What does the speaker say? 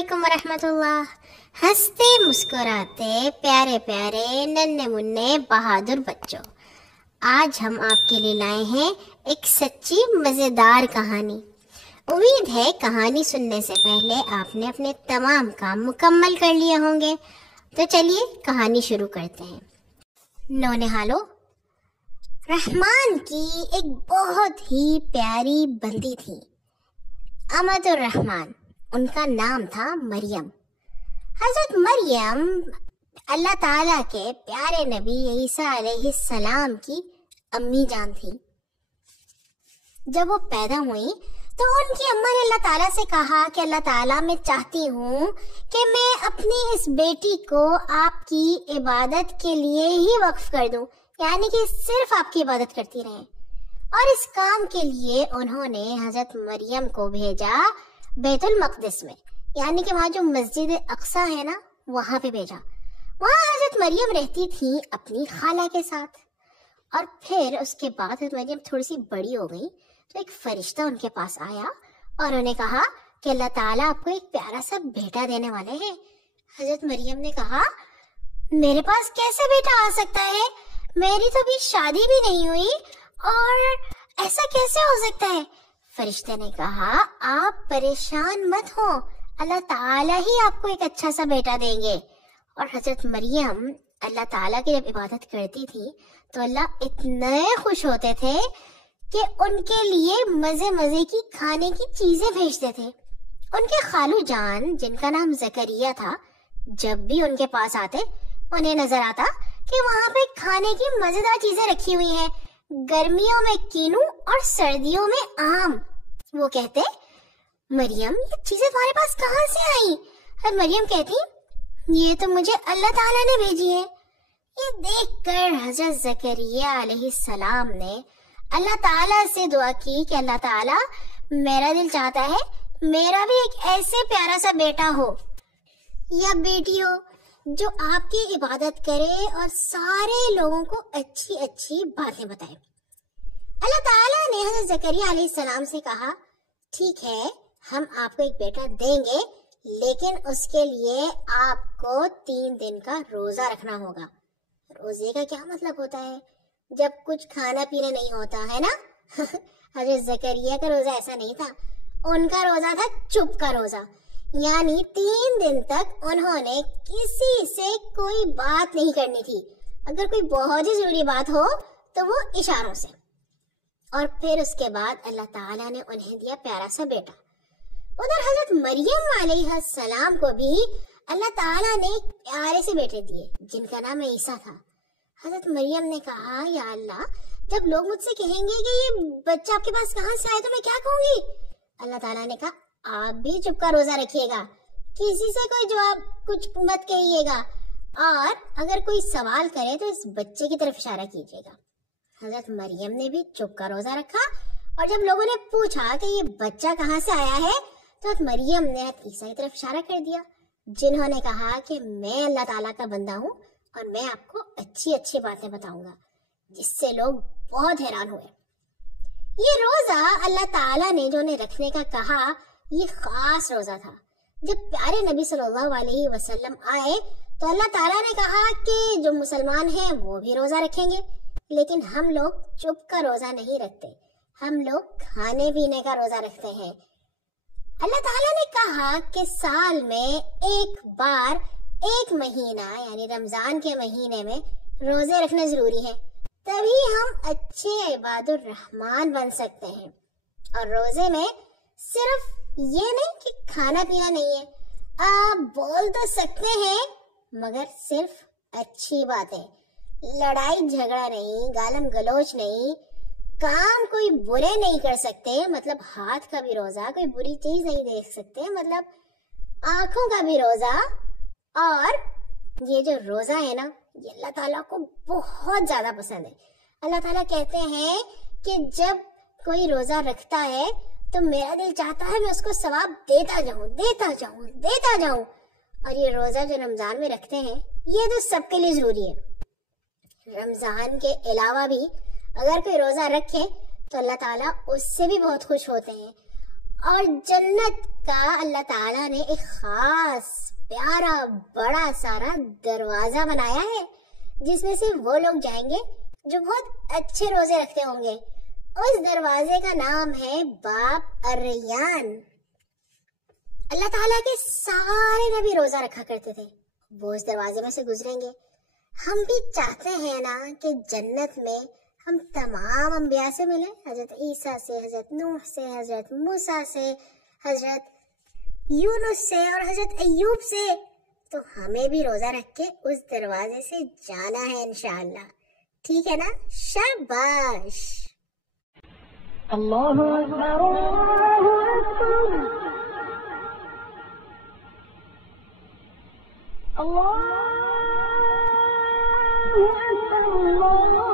वालेकुम रहमतुल्लाह। हंसते मुस्कुराते प्यारे प्यारे नन्हे मुन्ने बहादुर बच्चों, आज हम आपके लिए लाए हैं एक सच्ची मजेदार कहानी। उम्मीद है कहानी सुनने से पहले आपने अपने तमाम काम मुकम्मल कर लिए होंगे। तो चलिए कहानी शुरू करते हैं। नौनिहालो, रहमान की एक बहुत ही प्यारी बंदी थी, अमदुर रहमान। उनका नाम था मरियम। हजरत मरियम अल्लाह ताला के प्यारे नबी ईसा अलैहिस्सलाम की अम्मी जान थी। जब वो पैदा हुई तो उनकी अम्मा ने अल्लाह ताला से कहा कि अल्लाह ताला, मैं चाहती हूँ कि मैं अपनी इस बेटी को आपकी इबादत के लिए ही वक्फ कर दूं, यानी कि सिर्फ आपकी इबादत करती रहे। और इस काम के लिए उन्होंने हजरत मरियम को भेजा बैतुल मक़दिस में, यानी कि वहाँ जो मस्जिद अक्सा है ना, वहाँ पे भेजा। वहाँ हजरत मरियम रहती थी अपनी खाला के साथ। और फिर उसके बाद हजरत मरियम थोड़ी सी बड़ी हो गई तो एक फरिश्ता उनके पास आया और उन्हें कहा कि अल्लाह ताला आपको एक प्यारा सा बेटा देने वाले हैं। हजरत मरियम ने कहा, मेरे पास कैसे बेटा आ सकता है, मेरी तो अभी शादी भी नहीं हुई और ऐसा कैसे हो सकता है। फरिश्ते ने कहा, आप परेशान मत हो, अल्लाह ताला ही आपको एक अच्छा सा बेटा देंगे। और हजरत मरियम अल्लाह ताला की जब इबादत करती थी तो अल्लाह इतने खुश होते थे कि उनके लिए मजे मजे की खाने की चीजें भेजते थे। उनके खालू जान, जिनका नाम जकरिया था, जब भी उनके पास आते उन्हें नजर आता कि वहाँ पे खाने की मजेदार चीजें रखी हुई हैं। गर्मियों में कीनू और सर्दियों में आम। वो कहते, मरियम ये चीजें तुम्हारे पास कहाँ से आई। और मरियम कहती, ये तो मुझे अल्लाह ताला ने भेजी है। ये देखकर हजरत जकरिया अलैहिस्सलाम ने अल्लाह ताला से दुआ की कि अल्लाह ताला, मेरा दिल चाहता है मेरा भी एक ऐसे प्यारा सा बेटा हो या बेटी हो जो आपकी इबादत करे और सारे लोगों को अच्छी अच्छी बातें बताए। अल्लाह ताला ने हज़रत ज़करिया अलैहिस्सलाम से कहा, ठीक है, हम आपको एक बेटा देंगे, लेकिन उसके लिए आपको 3 दिन का रोजा रखना होगा। रोजे का क्या मतलब होता है, जब कुछ खाना पीना नहीं होता है ना। हज़रत ज़करिया का रोजा ऐसा नहीं था, उनका रोजा था चुप का रोजा, यानी 3 दिन तक उन्होंने किसी से कोई बात नहीं करनी थी। अगर कोई बहुत ही जरूरी बात हो तो वो इशारों से। और फिर उसके बाद अल्लाह ताला ने उन्हें दिया प्यारा सा बेटा। उधर हजरत मरियम अलैहिस्सलाम को भी अल्लाह ताला ने प्यारे से बेटे दिए, जिनका नाम ईसा था। हजरत मरियम ने कहा, या अल्लाह, जब लोग मुझसे कहेंगे कि ये बच्चा आपके पास कहाँ से आया तो मैं क्या कहूंगी। अल्लाह ताला ने कहा, आप भी चुप का रोजा रखिएगा, किसी से कोई जवाब कुछ मत कहिएगा, और अगर कोई सवाल करे तो इस बच्चे की तरफ इशारा कीजिएगा। हजरत मरियम ने भी चुप का रोजा रखा। और जब लोगों ने पूछा कि ये बच्चा कहाँ से आया है तो हजरत मरियम ने हजरत ईसा की तरफ इशारा कर दिया, जिन्होंने कहा कि मैं अल्लाह ताला का बंदा हूँ और मैं आपको अच्छी अच्छी बातें बताऊंगा, जिससे लोग बहुत हैरान हुए। ये रोजा अल्लाह ताला ने जो उन्हें रखने का कहा, ये खास रोजा था। जब प्यारे नबी सल्लल्लाहु अलैहि वसल्लम आए तो अल्लाह ताला ने कहा कि जो मुसलमान हैं वो भी रोजा रखेंगे, लेकिन हम लोग चुप का रोजा नहीं रखते, हम लोग खाने पीने का रोजा रखते हैं। अल्लाह ताला ने कहा कि साल में एक बार 1 महीना, यानी रमजान के महीने में रोजे रखने जरूरी है, तभी हम अच्छे इबादुर रहमान बन सकते हैं। और रोजे में सिर्फ ये नहीं कि खाना पीना नहीं है, आप बोल तो सकते हैं मगर सिर्फ अच्छी बातें, लड़ाई झगड़ा नहीं, गालम गलोच नहीं, काम कोई बुरे नहीं कर सकते, मतलब हाथ का भी रोजा, कोई बुरी चीज नहीं देख सकते, मतलब आंखों का भी रोजा। और ये जो रोजा है ना, ये अल्लाह ताला को बहुत ज्यादा पसंद है। अल्लाह ताला कहते हैं कि जब कोई रोजा रखता है तो मेरा दिल चाहता है मैं उसको सवाब देता जाऊं, देता जाऊं, देता जाऊं। और ये रोजा जो रमजान में रखते हैं, ये तो सबके लिए जरूरी है। रमजान के अलावा भी अगर कोई रोजा रखे तो अल्लाह ताला उससे भी बहुत खुश होते हैं। اور جنت کا اللہ تعالیٰ نے ایک خاص پیارا بڑا سارا دروازہ بنایا ہے جس میں سے وہ لوگ جائیں گے جو بہت اچھے روزے رکھتے ہوں گے. اس دروازے کا نام ہے باب الریان. اللہ تعالیٰ کے سارے نبی روزہ رکھا کرتے تھے، وہ اس دروازے میں سے گزریں گے. ہم بھی چاہتے ہیں نا کہ جنت میں ہم تمام انبیاء سے ملیں، حضرت عیسیٰ سے، حضرت نوح سے، حضرت موسیٰ سے، حضرت یونس سے اور حضرت ایوب سے. تو ہمیں بھی روزہ رکھ کے اس دروازے سے جانا ہے انشاءاللہ. ٹھیک ہے نا؟ شاباش. اللہ اکبر اللہ اکبر اللہ اکبر اللہ